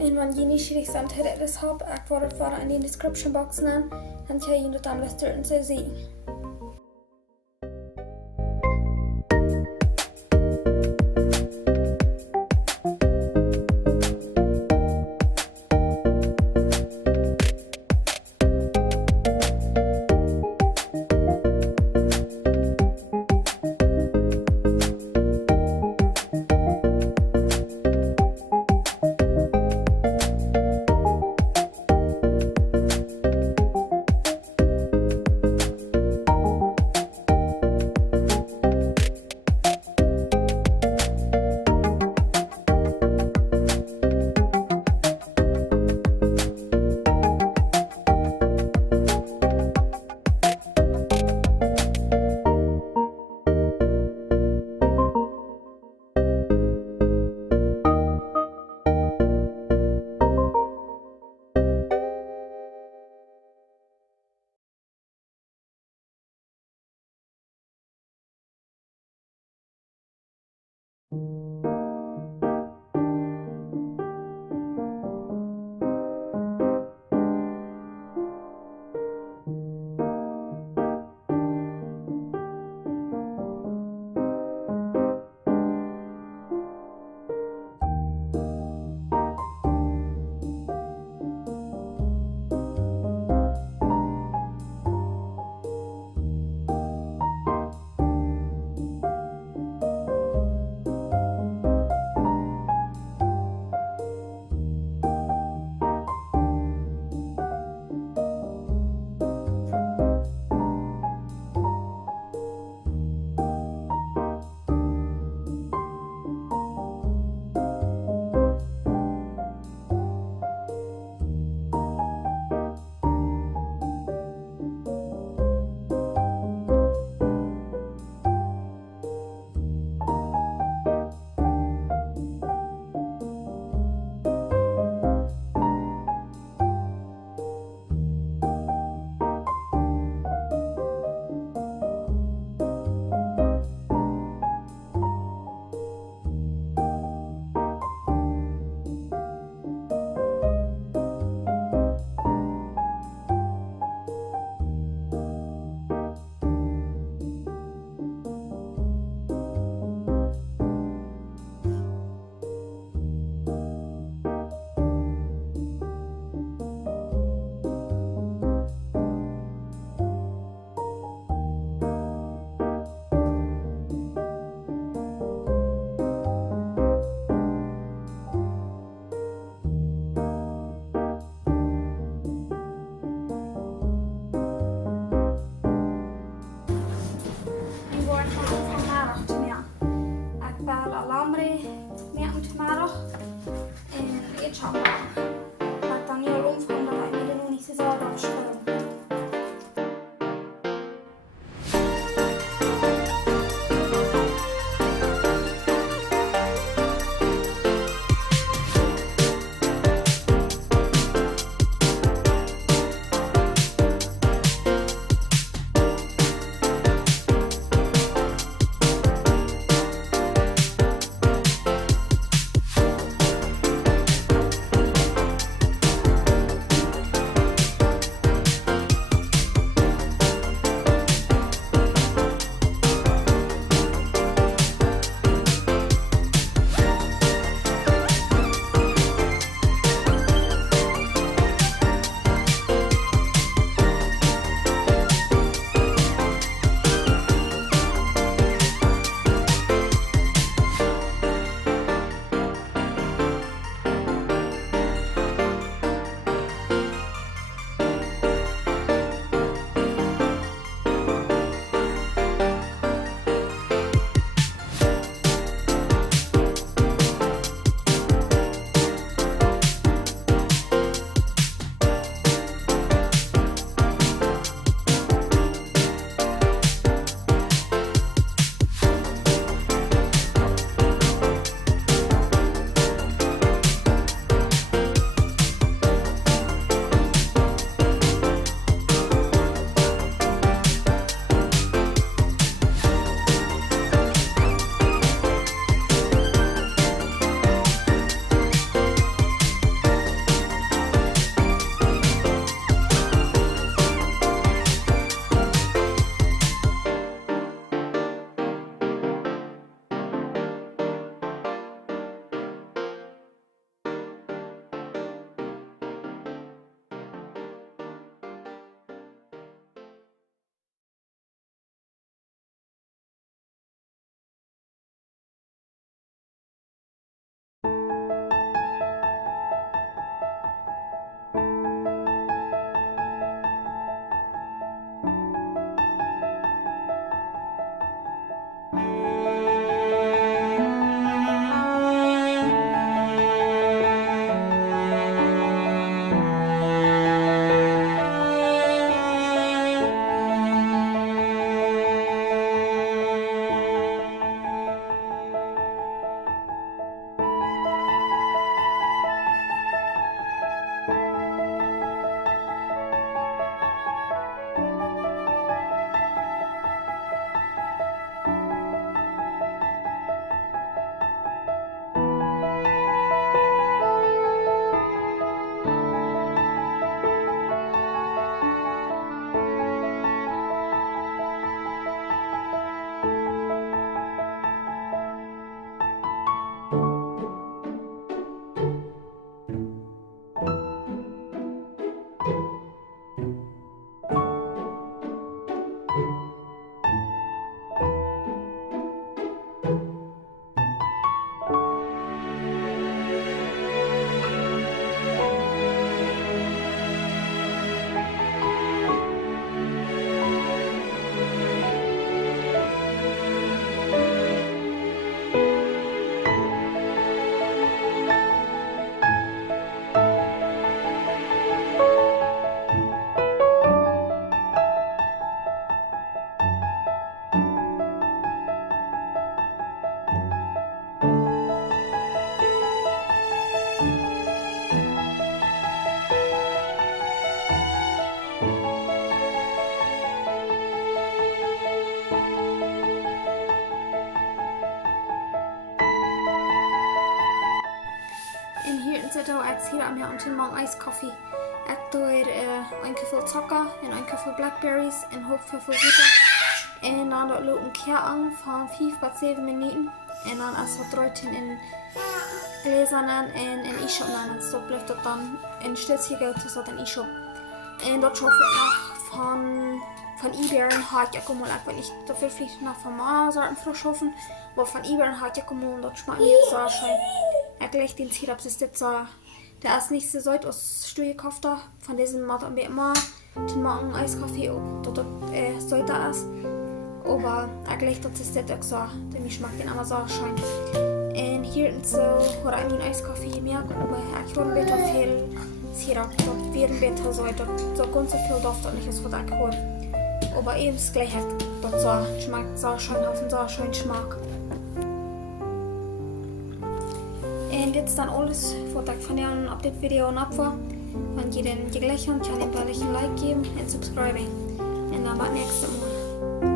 En man gini shirik sam teres hop akvarat vara in the description box nan han kan ju tam restaurant se zi. zit ook echt hier aan mijn hand in mijn ijskoffie. Ik doe er een keer zucker en een keer blackberries en hoop veel zoeter. En dan dat loopt een keer aan van 5 tot 7 minuten. En dan als het draait in gläsern en in e-shop dan. Zo blijft dat dan in stilsje geld is dat in e-shop. En dat schaffe ik nog van Iberen had ich mal einfach nicht dafür vielleicht noch von Maserten frisch hoffen, aber von Iberen hat ich mal das schmeckt mir so schön. Gleich den Sirup ist jetzt so der erst nächste Seite aus Stuhl gekauft von diesem Mat am immer den Morgen Eiskaffee dort sollte es aber gleich das ist jetzt so der mich schmeckt den aber so schön. Und hier ist so oder ein Eiskaffee mehr aber ich habe bitte viel Sirup dort wird bitte so ganz so viel Duft und ich es wird geholt. Aber eben das gleich hat das so schmeckt so schön auf und so schön Geschmack. Und jetzt dann alles, was ich von dem Update-Video abfahre. Wenn ihr den gleich habt, kann ich ein Like geben und subscriben. Und dann bis nächstes Mal.